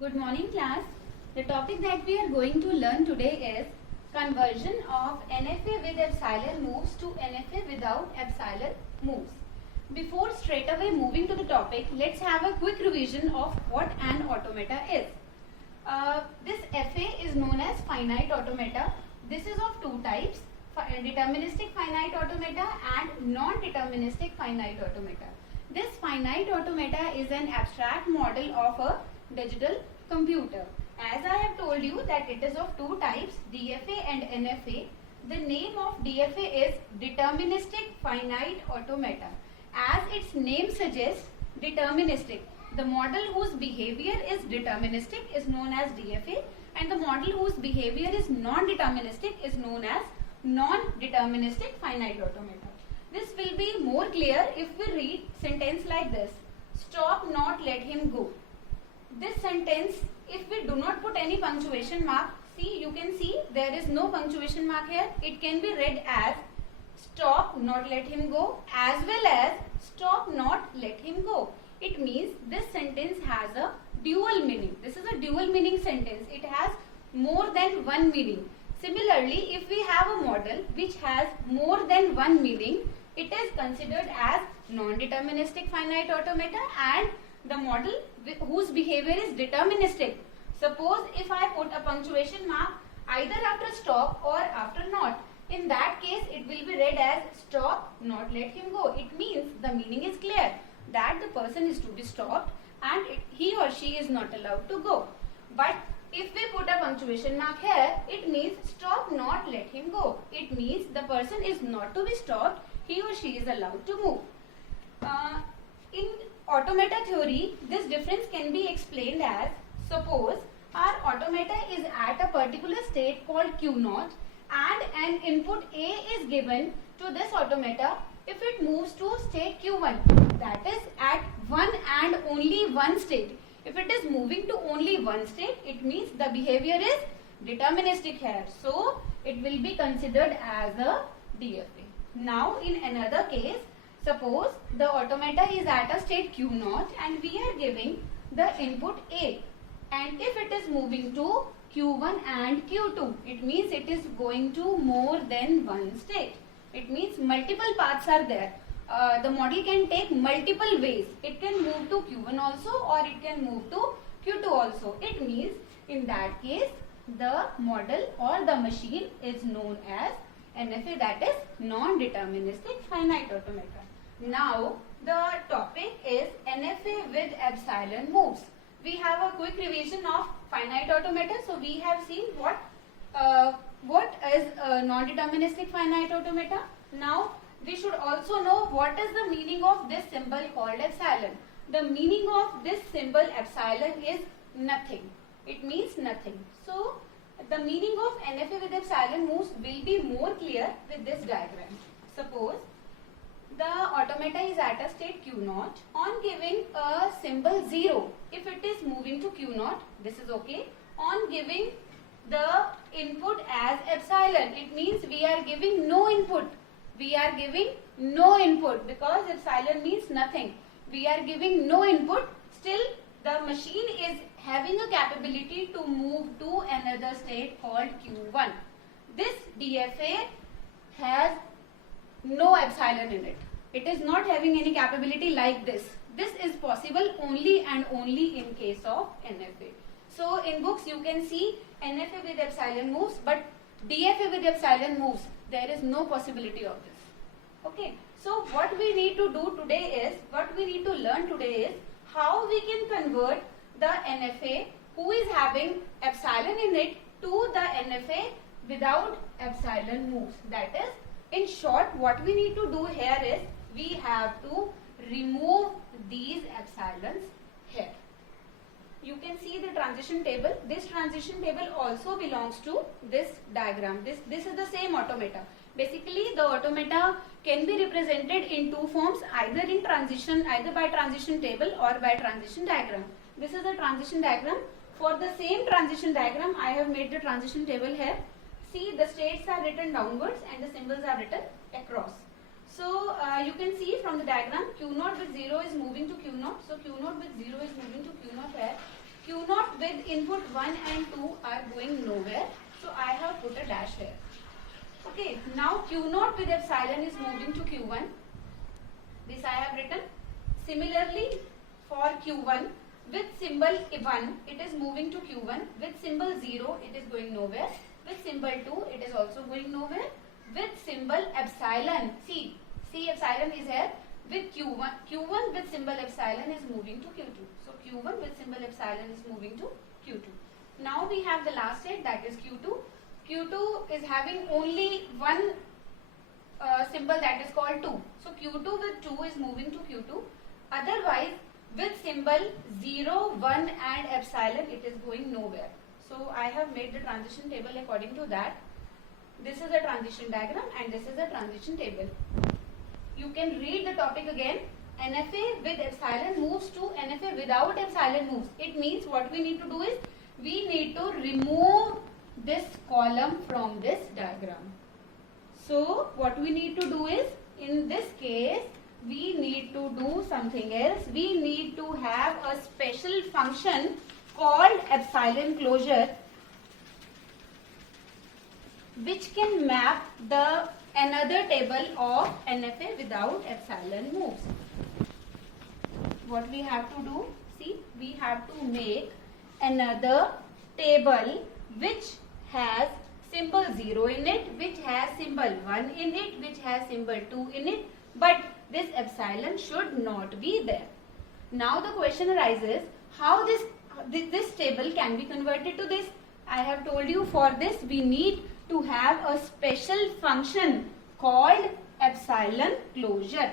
Good morning class. The topic that we are going to learn today is conversion of NFA with epsilon moves to NFA without epsilon moves. Before straight away moving to the topic, let's have a quick revision of what an automata is. This FA is known as finite automata. This is of two types, deterministic finite automata and non-deterministic finite automata. This finite automata is an abstract model of a digital computer. As I have told you that it is of two types, DFA and NFA. The name of DFA is deterministic finite automata. As its name suggests, deterministic. The model whose behavior is deterministic is known as DFA, and the model whose behavior is non-deterministic is known as non-deterministic finite automata. This will be more clear if we read sentence like this: stop, not let him go. This sentence, if we do not put any punctuation mark, see, you can see there is no punctuation mark here. It can be read as stop, not let him go, as well as stop, not let him go. It means this sentence has a dual meaning. This is a dual meaning sentence. It has more than one meaning. Similarly, if we have a model which has more than one meaning, it is considered as non-deterministic finite automata and the model whose behavior is deterministic. Suppose if I put a punctuation mark either after stop or after not, in that case it will be read as stop, not let him go. It means the meaning is clear that the person is to be stopped and he or she is not allowed to go. But if we put a punctuation mark here, it means stop, not let him go. It means the person is not to be stopped, he or she is allowed to move. In automata theory, this difference can be explained as, suppose our automata is at a particular state called Q0 and an input A is given to this automata if it moves to state Q1, that is at one and only one state. If it is moving to only one state, it means the behavior is deterministic here. So, it will be considered as a DFA. Now, in another case, suppose the automata is at a state Q0 and we are giving the input A. And if it is moving to Q1 and Q2, it means it is going to more than one state. It means multiple paths are there. The model can take multiple ways. It can move to Q1 also or it can move to Q2 also. It means in that case the model or the machine is known as NFA, that is non-deterministic finite automata. Now the topic is NFA with epsilon moves. We have a quick revision of finite automata. So we have seen what is non-deterministic finite automata. Now we should also know what is the meaning of this symbol called epsilon. The meaning of this symbol epsilon is nothing. It means nothing. So the meaning of NFA with epsilon moves will be more clear with this diagram. Suppose the automata is at a state Q0. On giving a symbol 0, if it is moving to Q0, this is okay. On giving the input as epsilon, it means we are giving no input. We are giving no input because epsilon means nothing. We are giving no input. Still, the machine is having a capability to move to another state called Q1. This DFA has no epsilon in it. It is not having any capability like this. This is possible only and only in case of NFA. So in books you can see NFA with epsilon moves, but DFA with epsilon moves, there is no possibility of this. Okay. So what we need to do today is, what we need to learn today is how we can convert the NFA who is having epsilon in it to the NFA without epsilon moves. That is, in short, what we need to do here is we have to remove these epsilons here. You can see the transition table. This transition table also belongs to this diagram. This is the same automata. Basically, the automata can be represented in two forms, either by transition table or by transition diagram. This is a transition diagram. For the same transition diagram, I have made the transition table here. See, the states are written downwards and the symbols are written across. So you can see from the diagram Q0 with 0 is moving to Q0. So Q0 with 0 is moving to Q0 here. Q naught with input 1 and 2 are going nowhere. So I have put a dash here. Okay, now Q naught with epsilon is moving to Q1. This I have written. Similarly, for Q1 with symbol 1, it is moving to Q1. With symbol 0, it is going nowhere. With symbol 2, it is also going nowhere. With symbol epsilon, see epsilon is here. With Q1 with symbol epsilon is moving to Q2. So Q1 with symbol epsilon is moving to Q2. Now we have the last state, that is Q2. Q2 is having only one symbol, that is called 2. So Q2 with 2 is moving to Q2. Otherwise, with symbol 0, 1 and epsilon, it is going nowhere. So I have made the transition table according to that. This is a transition diagram and this is a transition table. You can read the topic again. NFA with epsilon moves to NFA without epsilon moves. It means what we need to do is, we need to remove this column from this diagram. So what we need to do is, in this case, we need to do something else. We need to have a special function called epsilon closure, which can map the another table of NFA without epsilon moves. What we have to do, see, we have to make another table which has symbol 0 in it, which has symbol 1 in it, which has symbol 2 in it, but this epsilon should not be there. Now the question arises, how this table can be converted to this? I have told you, for this we need to have a special function called epsilon closure.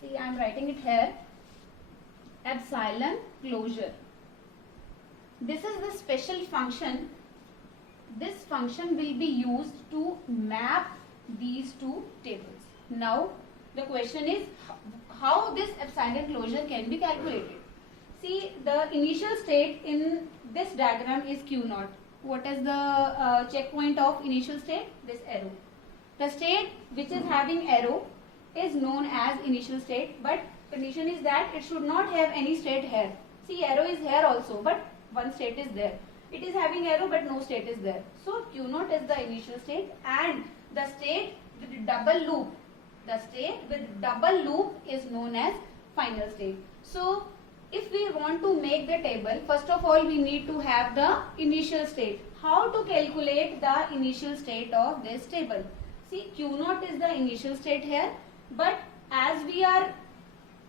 See, I am writing it here, epsilon closure. This is the special function. This function will be used to map these two tables. Now the question is, how this epsilon closure can be calculated? See, the initial state in this diagram is Q naught. What is the checkpoint of initial state? This arrow. The state which is having arrow is known as initial state, but condition is that it should not have any state here. See, arrow is here also, but one state is there. It is having arrow but no state is there. So Q naught is the initial state, and the state with double loop, is known as final state. So if we want to make the table, first of all we need to have the initial state. How to calculate the initial state of this table? See, Q naught is the initial state here, but as we are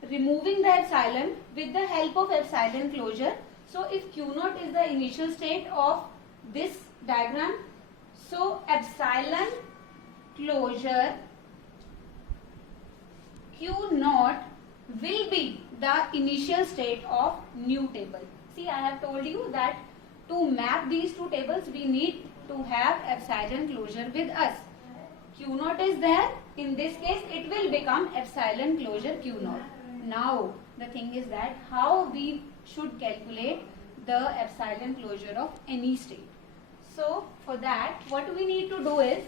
removing the epsilon with the help of epsilon closure, so if Q naught is the initial state of this diagram, so epsilon closure Q naught will be the initial state of new table. See, I have told you that to map these two tables we need to have epsilon closure with us. Q naught is there. In this case it will become epsilon closure Q naught. Now the thing is that how we should calculate the epsilon closure of any state. So for that, what we need to do is,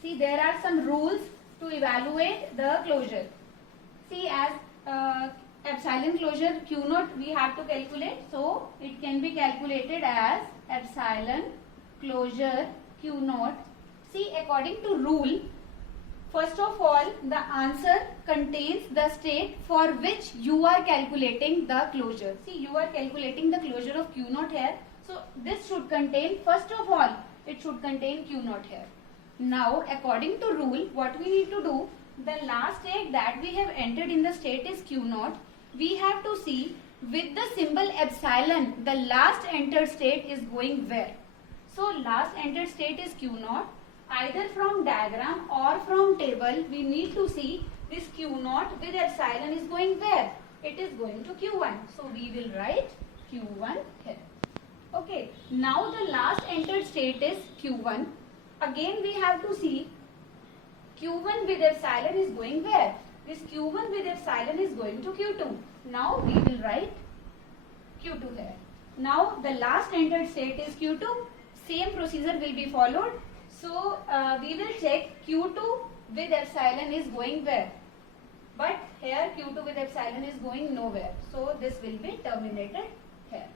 see, there are some rules to evaluate the closure. See, as epsilon closure Q naught we have to calculate, so it can be calculated as epsilon closure Q naught. See, according to rule, first of all, the answer contains the state for which you are calculating the closure. See, you are calculating the closure of Q naught here. So this should contain, first of all, it should contain Q naught here. Now, according to rule, what we need to do, the last state that we have entered in the state is Q naught. We have to see with the symbol epsilon, the last entered state is going where. So last entered state is Q naught. Either from diagram or from table, we need to see this Q naught with epsilon is going where. It is going to Q1. So we will write Q1 here. Okay. Now the last entered state is Q1. Again we have to see Q1 with epsilon is going where. This Q1 with epsilon is going to Q2. Now we will write Q2 here. Now the last entered state is Q2. Same procedure will be followed. So we will check Q2 with epsilon is going where. But here Q2 with epsilon is going nowhere. So this will be terminated here.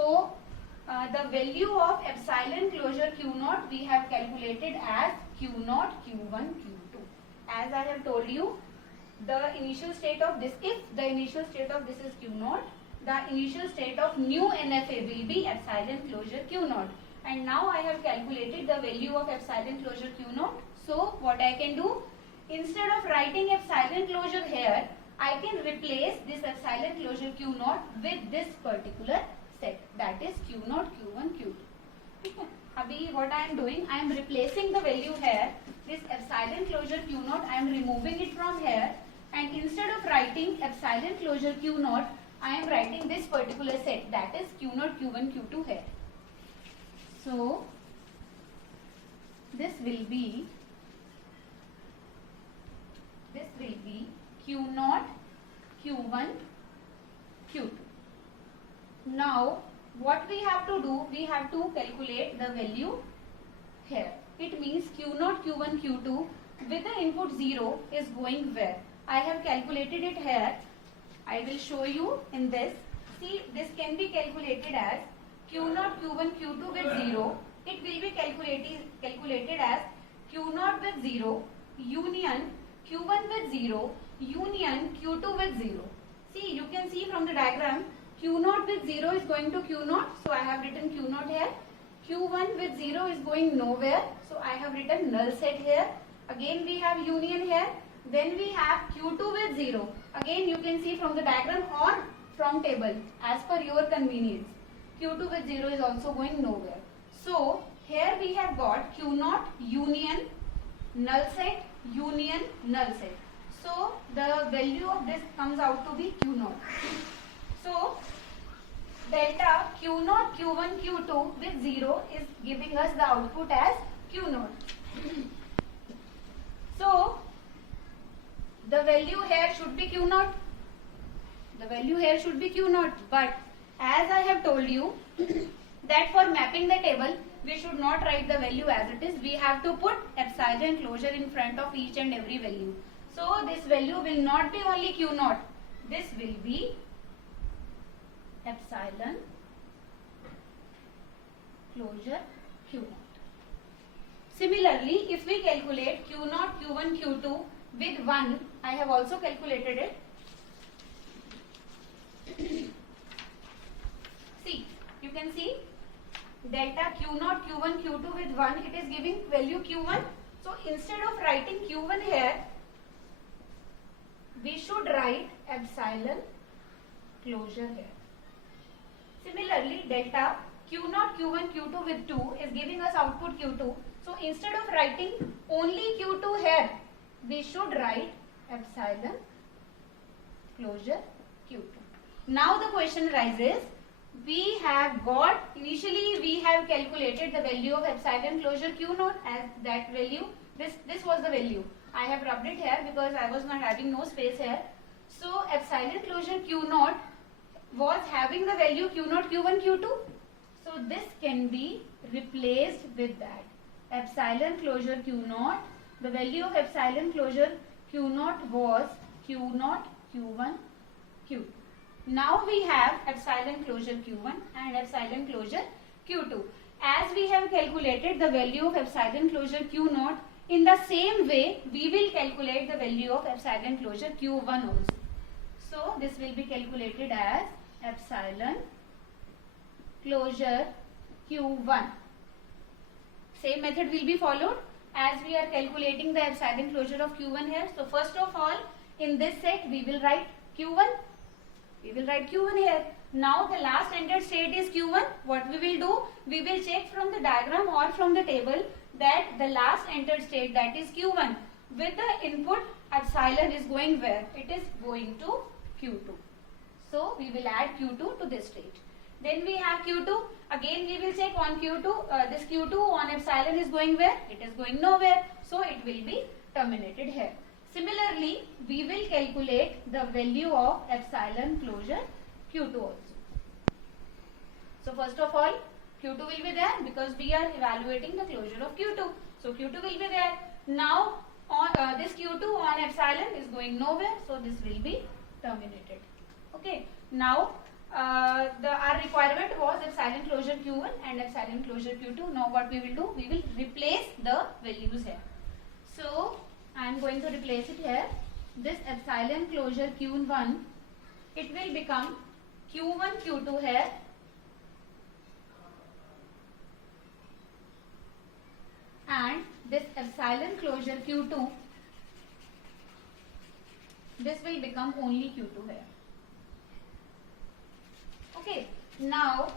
So the value of epsilon closure Q naught we have calculated as Q naught, Q1, Q2. As I have told you, the initial state of this, if the initial state of this is Q naught, the initial state of new NFA will be epsilon closure Q naught. And now I have calculated the value of epsilon closure Q naught. So what I can do, instead of writing epsilon closure here, I can replace this epsilon closure Q naught with this particular set, that is Q naught, Q1, Q2. Okay. Abhi what I am doing, I am replacing the value here. This epsilon closure Q naught, I am removing it from here, and instead of writing epsilon closure Q naught, I am writing this particular set, that is Q naught, Q1, Q2 here. So this will be Q naught, Q1, Q2. Now what we have to do, we have to calculate the value here. It means Q naught, Q1, Q2 with the input 0 is going where? I have calculated it here. I will show you in this. See, this can be calculated as Q naught, Q1, Q2 with 0. It will be calculated as Q naught with 0 union Q1 with 0 union Q2 with 0. See, you can see from the diagram, Q naught with 0 is going to Q naught, so I have written Q naught here. Q1 with 0 is going nowhere, so I have written null set here. Again we have union here. Then we have Q2 with 0. Again you can see from the diagram or from table as per your convenience. Q2 with 0 is also going nowhere. So here we have got Q naught union null set union null set. So the value of this comes out to be Q naught. So delta Q naught, Q1, Q2 with 0 is giving us the output as Q naught. So the value here should be Q naught. The value here should be Q naught. But as I have told you that for mapping the table, we should not write the value as it is. We have to put epsilon closure in front of each and every value. So this value will not be only Q naught. This will be epsilon closure Q naught. Similarly, if we calculate Q naught, Q1, Q2 with 1, I have also calculated it. See, you can see delta Q naught, Q1, Q2 with 1, it is giving value Q1. So instead of writing Q1 here, we should write epsilon closure here. Similarly, delta Q naught, Q1, Q2 with 2 is giving us output Q2. So instead of writing only Q2 here, we should write epsilon closure Q2. Now the question arises, we have got, initially we have calculated the value of epsilon closure Q naught as that value, this was the value. I have rubbed it here because I was not having no space here. So epsilon closure Q naught was having the value Q naught, Q1, Q2. So this can be replaced with that. Epsilon closure Q naught, the value of epsilon closure Q naught was Q naught, Q1, Q2. Now we have epsilon closure Q1 and epsilon closure Q2. As we have calculated the value of epsilon closure Q naught, in the same way we will calculate the value of epsilon closure Q1 also. So this will be calculated as epsilon closure Q1. Same method will be followed as we are calculating the epsilon closure of Q1 here. So first of all, in this set we will write Q1. We will write Q1 here. Now the last entered state is Q1. What we will do? We will check from the diagram or from the table that the last entered state, that is Q1, with the input epsilon is going where? It is going to Q2. So we will add Q2 to this state. Then we have Q2. Again we will check on Q2. This Q2 on epsilon is going where? It is going nowhere. So it will be terminated here. Similarly, we will calculate the value of epsilon closure Q2 also. So first of all, Q2 will be there because we are evaluating the closure of Q2. So Q2 will be there. Now on this Q2 on epsilon is going nowhere. So this will be terminated. Okay. Now our requirement was epsilon closure q1 and epsilon closure q2. Now what we will do, we will replace the values here. So I am going to replace it here. This epsilon closure q1, it will become q1 q2 here, and this epsilon closure q2, this will become only q2 here. Okay, now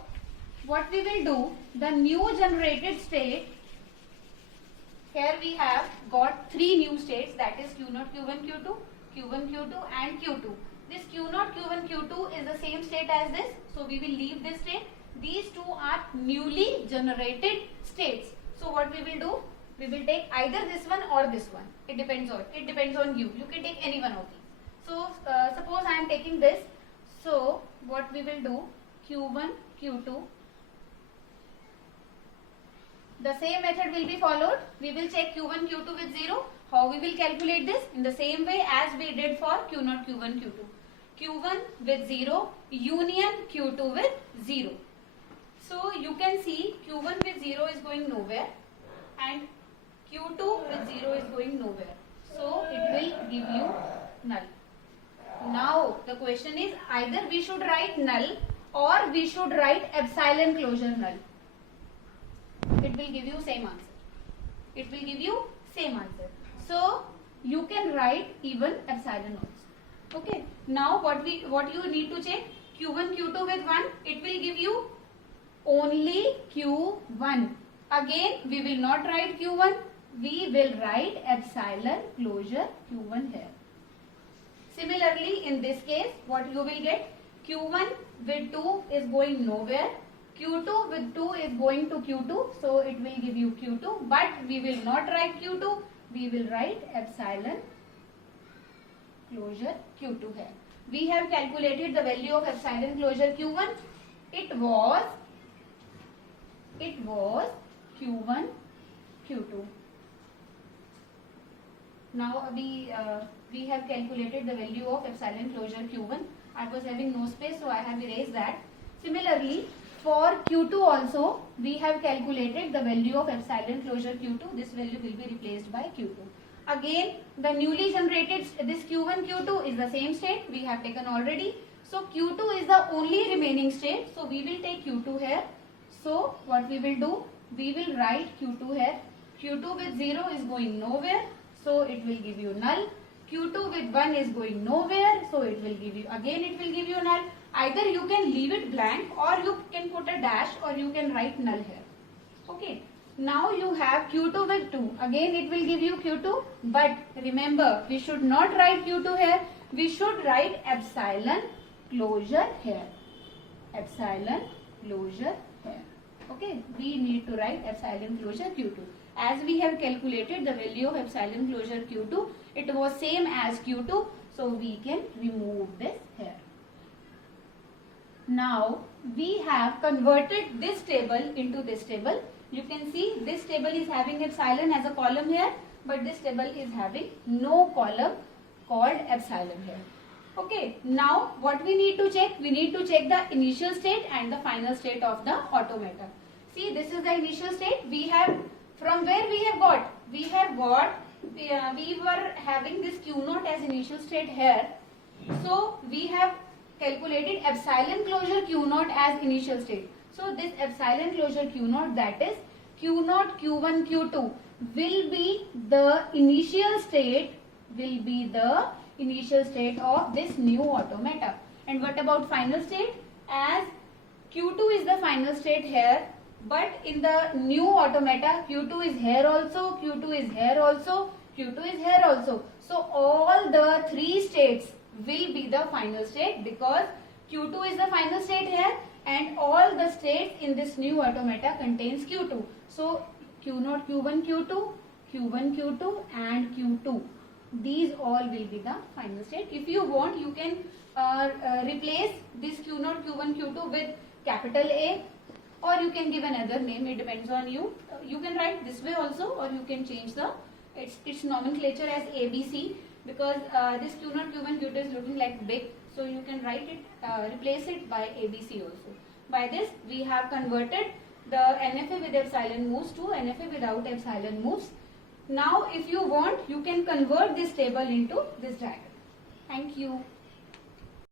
what we will do, the new generated state, here we have got three new states, that is q0 q1 q2, q1 q2 and q2. This q0 q1 q2 is the same state as this, so we will leave this state. These two are newly generated states. So what we will do, we will take either this one or this one. It depends on you. You can take any one of these. So suppose I am taking this. So what we will do, q1 q2, the same method will be followed. We will check q1 q2 with 0. How we will calculate this? In the same way as we did for q0 q1 q2. q1 with 0 union q2 with 0. So you can see q1 with 0 is going nowhere and q2 with 0 is going nowhere. So it will give you null. Now the question is, either we should write null or we should write epsilon closure null. It will give you same answer. It will give you same answer. So you can write even epsilon also. Okay. Now what you need to check, q1 q2 with 1, it will give you only q1. Again we will not write q1, we will write epsilon closure q1 here. Similarly in this case, what you will get, q1 with 2 is going nowhere, q2 with 2 is going to q2, so it will give you q2, but we will not write q2, we will write epsilon closure q2 here. We have calculated the value of epsilon closure q1. It was q1 q2. Now we have calculated the value of epsilon closure q1. I was having no space, so I have erased that. Similarly, for q2 also, we have calculated the value of epsilon closure q2. This value will be replaced by q2. Again, the newly generated, this q1 q2 is the same state we have taken already. So q2 is the only remaining state. So we will take q2 here. So what we will do, we will write q2 here. q2 with 0 is going nowhere, so it will give you null. q2 with 1 is going nowhere, so it will give you, again it will give you null. Either you can leave it blank or you can put a dash or you can write null here. Okay. Now you have q2 with 2. Again it will give you q2, but remember we should not write q2 here. We should write epsilon closure here. Epsilon closure here. Okay. We need to write epsilon closure q2. As we have calculated the value of epsilon closure q2, it was same as q2, so we can remove this here. Now we have converted this table into this table. You can see this table is having epsilon as a column here, but this table is having no column called epsilon here. Okay, now what we need to check? We need to check the initial state and the final state of the automata. See, this is the initial state. We have, from where we have got? We were having this q0 as initial state here. So we have calculated epsilon closure q0 as initial state. So this epsilon closure q0, that is q0 q1 q2, will be the initial state of this new automata. And what about final state? As q2 is the final state here, but in the new automata q2 is here also, q2 is here also, q2 is here also. So all the three states will be the final state because q2 is the final state here and all the states in this new automata contains q2. So q0 q1 q2, q1 q2 and q2. These all will be the final state. If you want, you can replace this q0 q1 q2 with capital A, or you can give another name. It depends on you. You can write this way also, or you can change the its nomenclature as ABC, because this q0 q1 q2 is looking like big, So you can write it, replace it by ABC also. By this we have converted the NFA with epsilon moves to NFA without epsilon moves. Now if you want, you can convert this table into this diagram. Thank you.